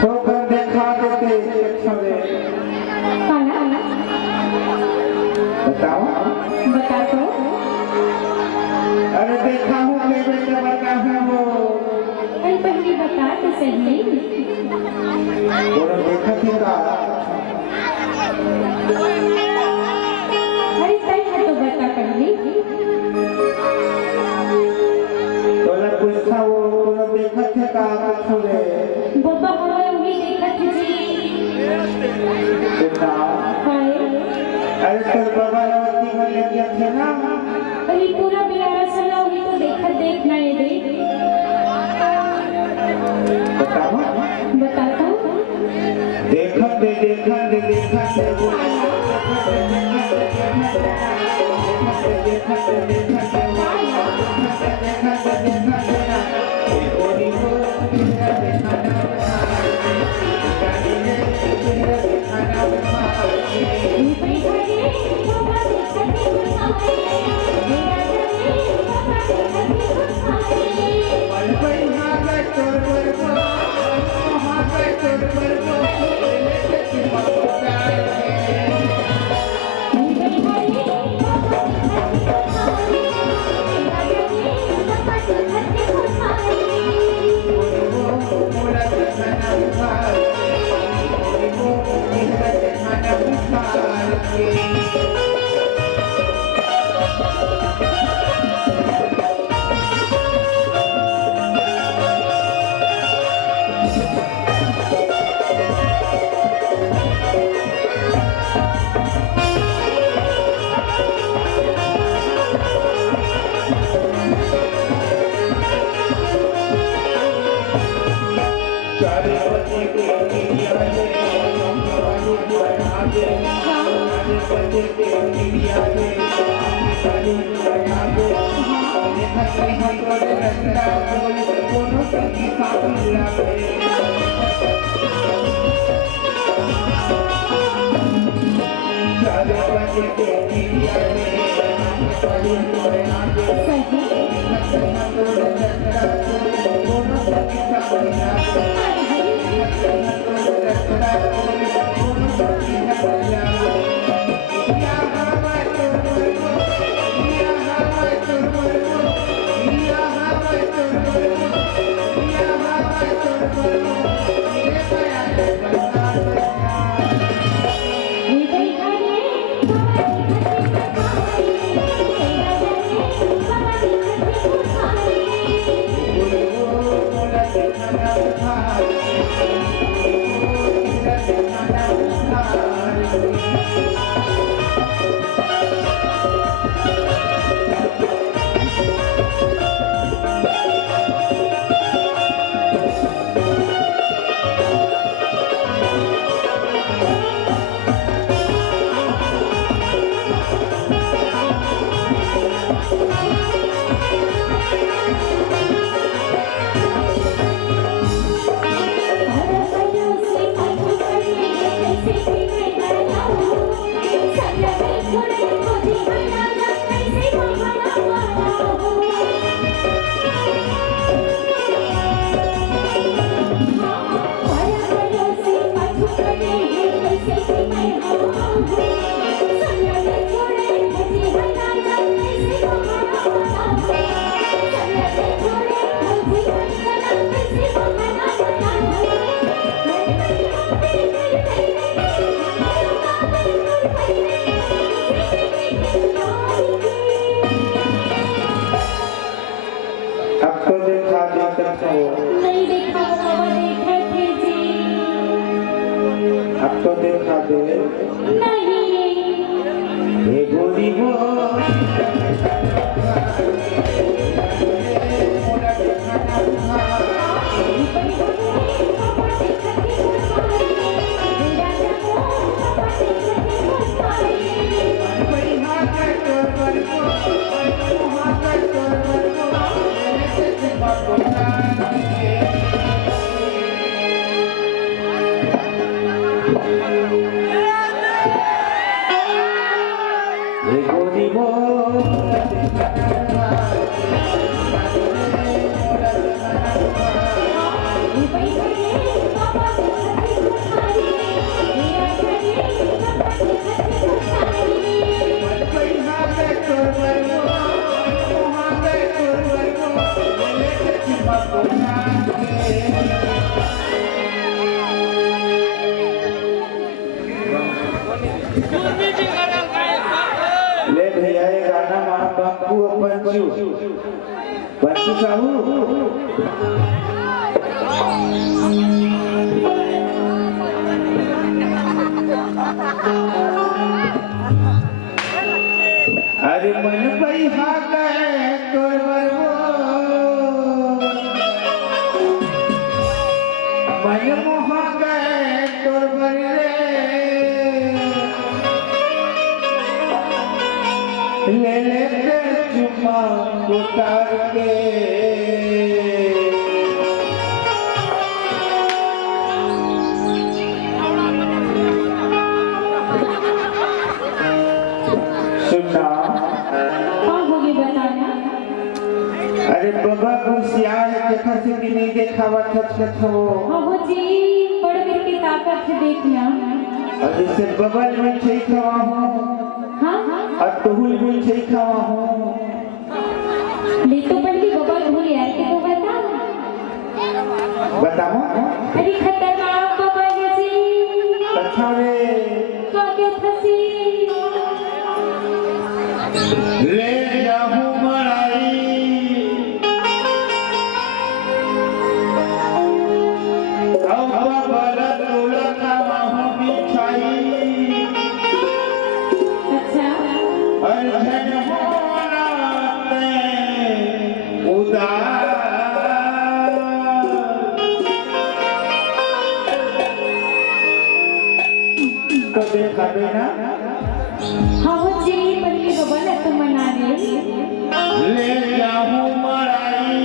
ठोकर देखा देते छले काला बताओ बता तो। अरे देखा हूँ के बेटे बता है वो अरे पहले बता तो सही। बोलो देखा थी का अरे सही है तो बता पहले। बोला पूछा वो बोलो देखा थे का छले बाबा हमें भी देखा थी जी। देखा हाय अरे तेरे बाबा रावती में ले गया थे ना अरे पूरा बिहार सुना हुई तो देखा देखना है रे। बताओ बताता देखा दे वो नहीं देखा बाबा देखा थे जी। अब तो देखा दे नहीं हे गोरी हो Bye. ले भैया ये गाना माँ बापू पंचू पंचू साहू अरे मन पई हा गए तोर बरवो मन मोहा गए तोर बररे ले ले के चुमा उतार के सुना अरे बाबा कुसियार देखा से कि नहीं देखा वक्त हो हो जी बड़ मेरी की ताकत है देखना अरे से बबल में छई खावा हूं हां और तुहुल में छई खावा हूं ले तो पंडी बबल भूल यार के को बताओ अरे खतरनाक बबल जी अच्छा रे का के फसी ले जाहूं मराई अब बबल तोला खावा हूं बिछाई अच्छा अर्धन होना ते उदार तो देखा ना हो जी पंडी बबल तो मना ले जाहूं मराई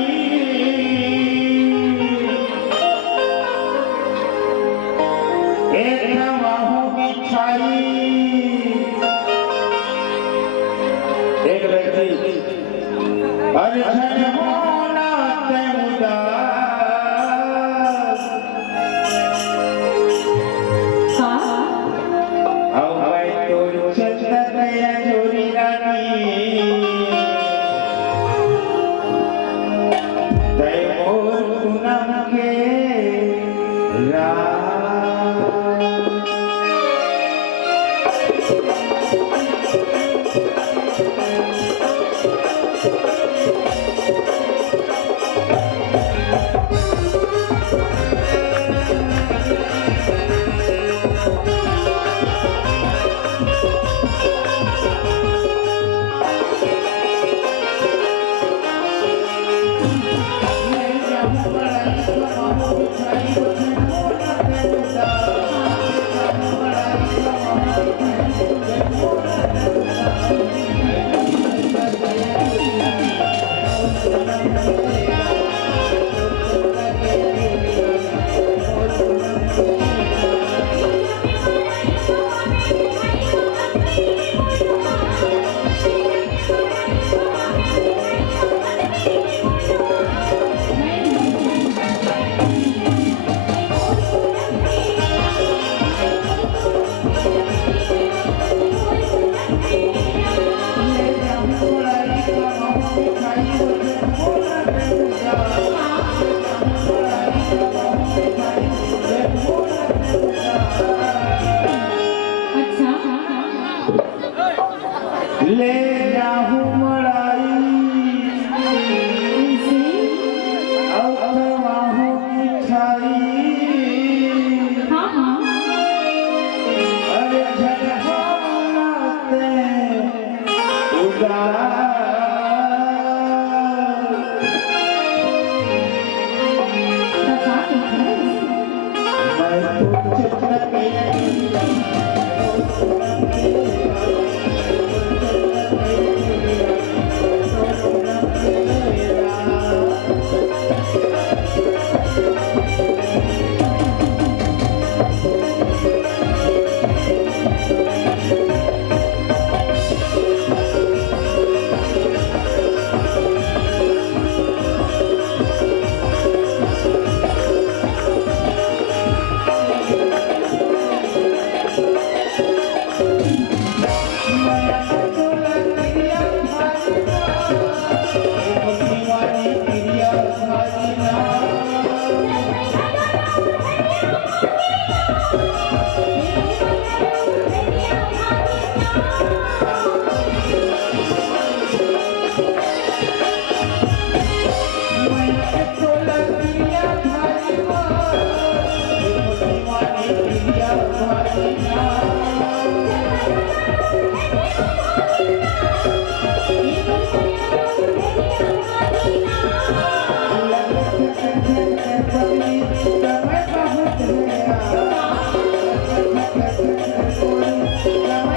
एक नवाहूं बिछाई एक व्यक्ति अर्धन होना ते उदास हां अब मैं तो चंदा गया जोरी रानी तय मोर पूनम के रात ले जाहूं मड़ाई और खवाहूं मिठाई अरे झटहोनाते उदास मैं तुझ तक